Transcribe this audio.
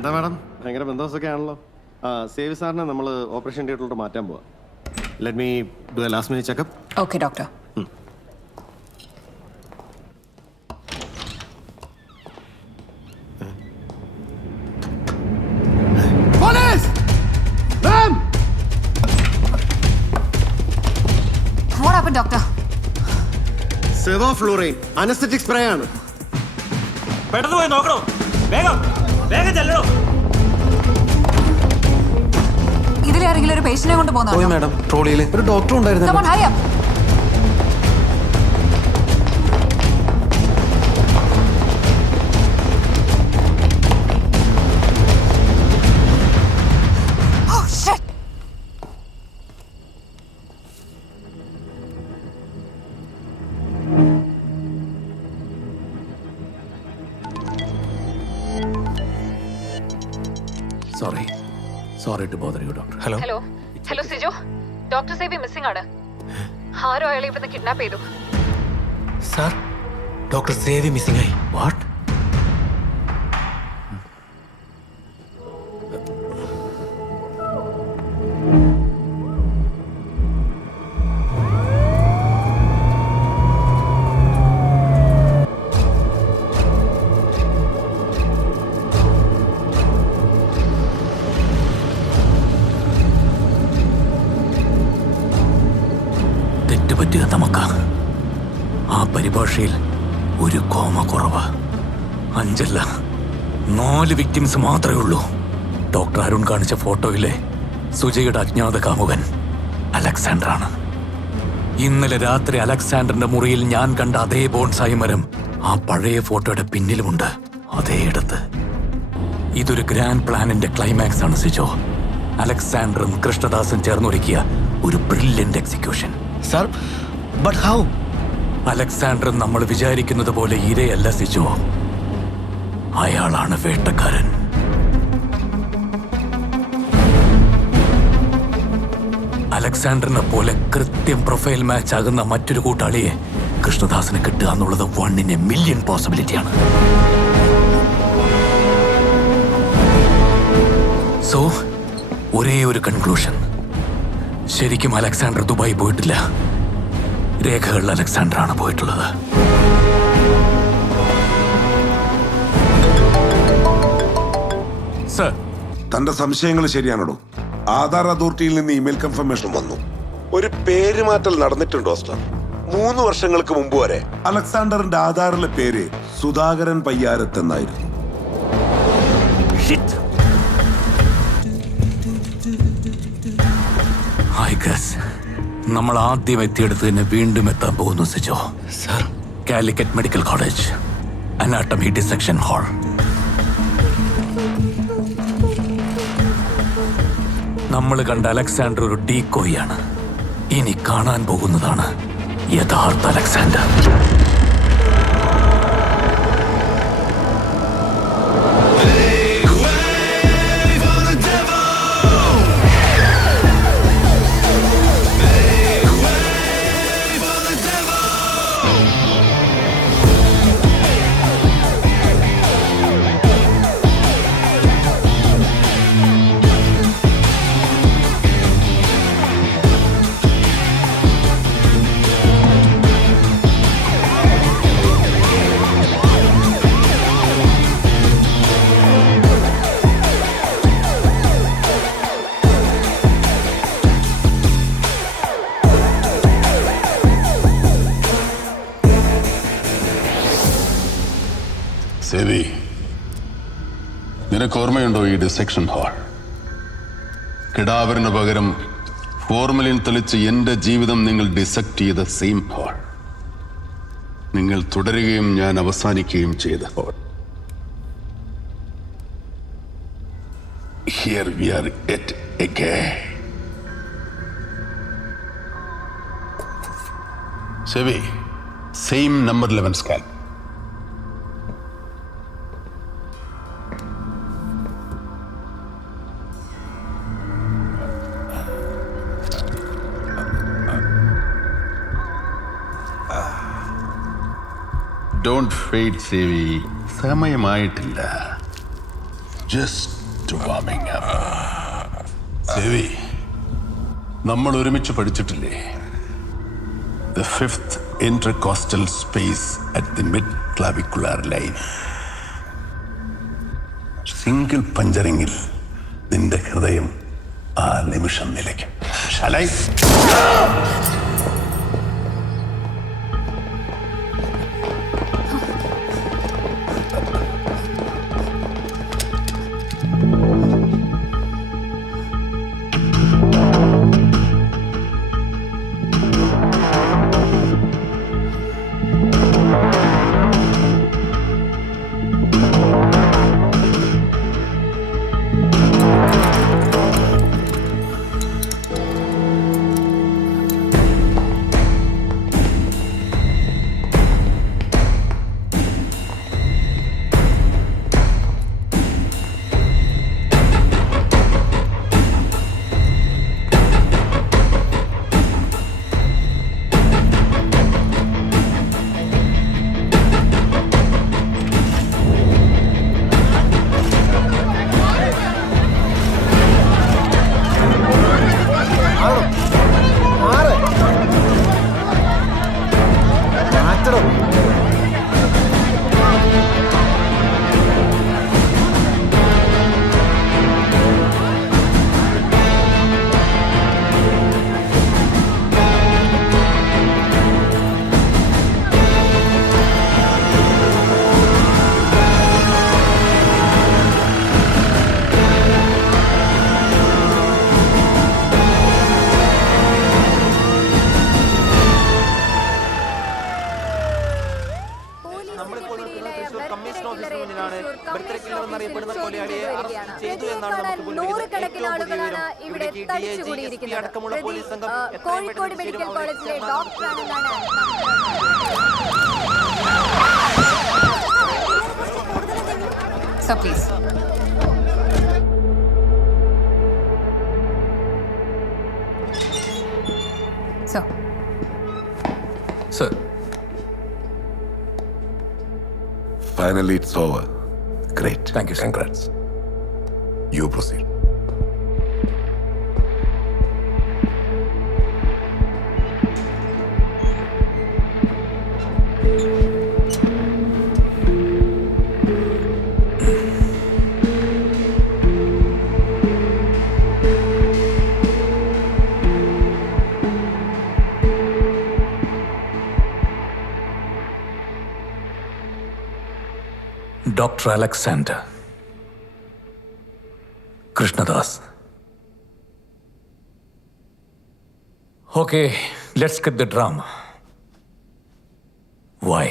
എന്താ മാഡം, ഭയങ്കര ബന്ധമൊക്കെ ആണല്ലോ. സേവി സാറിനെ നമ്മൾ ഓപ്പറേഷൻ തിയേറ്ററിലോട്ട് മാറ്റാൻ പോവാം. Let me do a last minute checkup. Okay doctor. What happened, doctor? Sevoflurane anaesthetic spray ആണ്. പെട്ടെന്ന് പോയി നോക്കണോ, വേഗം വേഗം ചെല്ലണോ. ഇതിലാരെങ്കിലും ഒരു പേഷ്യന്റിനെ കൊണ്ട് പോകുന്നുണ്ടോ? മാഡം, ട്രോളിയിൽ ഒരു ഡോക്ടർ ഉണ്ടായിരുന്നു. Come on, hurry up. Oh shit. Sorry to bother you, doctor. Hello Sijo, doctor Sevi missing ആണ്. ആരോ അയാളെ ഇവിടുന്ന് കിഡ്നാപ്പ് ചെയ്തു. Sir, Dr. Sevi missing ആയി. What? തെറ്റുപറ്റിയ നമുക്ക് ആ പരിഭാഷയിൽ ഒരു കോമ കുറവ്. 5 അല്ല 4 വിക്ടിംസ് മാത്രമേ ഉള്ളൂ. ഡോക്ടർ അരുൺ കാണിച്ച ഫോട്ടോയിലെ സുജയുടെ അജ്ഞാത കാമുകൻ അലക്സാണ്ടർ ആണ്. ഇന്നലെ രാത്രി അലക്സാണ്ടറിന്റെ മുറിയിൽ ഞാൻ കണ്ട അതേ ബോൺസായി മരം ആ പഴയ ഫോട്ടോയുടെ പിന്നിലുമുണ്ട്, അതേയിടത്ത്. ഇതൊരു ഗ്രാൻഡ് പ്ലാനിന്റെ ക്ലൈമാക്സ് ആണ് സിജോ. അലക്സാണ്ടറും കൃഷ്ണദാസും ചേർന്നൊരുക്കിയ ഒരു brilliant execution. Sir, but how? Alexander നമ്മൾ വിചാരിക്കുന്നത് പോലെ ഇരയല്ല സിജോ, അയാളാണ് വേട്ടക്കാരൻ. അലക്സാണ്ടറിനെ പോലെ കൃത്യം പ്രൊഫൈൽ മാച്ച് ആകുന്ന മറ്റൊരു കൂട്ടാളിയെ കൃഷ്ണദാസിന് കിട്ടുക എന്നുള്ളത് 1 in a million പോസിബിലിറ്റിയാണ്. സോ ഒരേ ഒരു കൺക്ലൂഷൻ, ശരിക്കും അലക്സാണ്ടർ ദുബായി പോയിട്ടില്ല. രേഖകളിൽ അലക്സാണ്ടർ ആണ് പോയിട്ടുള്ളത്. സർ, തന്റെ സംശയങ്ങൾ ശരിയാണോ? ആധാർ അതോറിറ്റിയിൽ നിന്ന് ഇമെയിൽ കൺഫർമേഷൻ വന്നു. ഒരു പേരുമാറ്റൽ നടന്നിട്ടുണ്ടോ സർ? 3 വർഷങ്ങൾക്ക് മുമ്പ് വരെ അലക്സാണ്ടറിന്റെ ആധാറിലെ പേര് സുധാകരൻ പയ്യാരത്ത് എന്നായിരുന്നു. നമ്മൾ ആദ്യം എത്തിയെടുത്ത് തന്നെ വീണ്ടും എത്താൻ പോകുന്നു Sijo. Sir, Calicut medical college anatomy dissection hall. നമ്മൾ കണ്ട അലക്സാണ്ടർ ഒരു ഡീകോയാണ്. ഇനി കാണാൻ പോകുന്നതാണ് യഥാർത്ഥ അലക്സാണ്ടർ. സേവി, നിനക്ക് ഓർമ്മയുണ്ടോ ഈ ഡിസെക്ഷൻ ഹാൾ? കിടാവറിന് പകരം ഫോർമലിൻ തെളിച്ച് എന്റെ ജീവിതം നിങ്ങൾ ഡിസെക്ട് ചെയ്ത സെയിം ഹാൾ. നിങ്ങൾ തുടരുകയും ഞാൻ അവസാനിക്കുകയും ചെയ്ത hall. Here we are yet again. Sevi, same number 11 scale. Don't fade, Sevi. സമയമായിട്ടില്ല. Just warming up. സേവി, നമ്മൾ ഒരുമിച്ച് പഠിച്ചിട്ടില്ലേ? The fifth intercostal space at the mid-clavicular line. Single പഞ്ചറിങ്ങിൽ നിന്റെ ഹൃദയം ആ നിമിഷം നിലയ്ക്കും. Shall I? നൂറുകണക്കിന് ആളുകളാണ് ഇവിടെ തടിച്ചുകൂടിയിരിക്കുന്നത്. കോഴിക്കോട് മെഡിക്കൽ കോളേജിലെ ഡോക്ടറാണെന്നാണ് sir please. Sir sir, Finally, it's over. Great. Thank you, sir. Congrats. You proceed. Dr. Alexander Krishnadas. Okay, let's skip the drama. Why?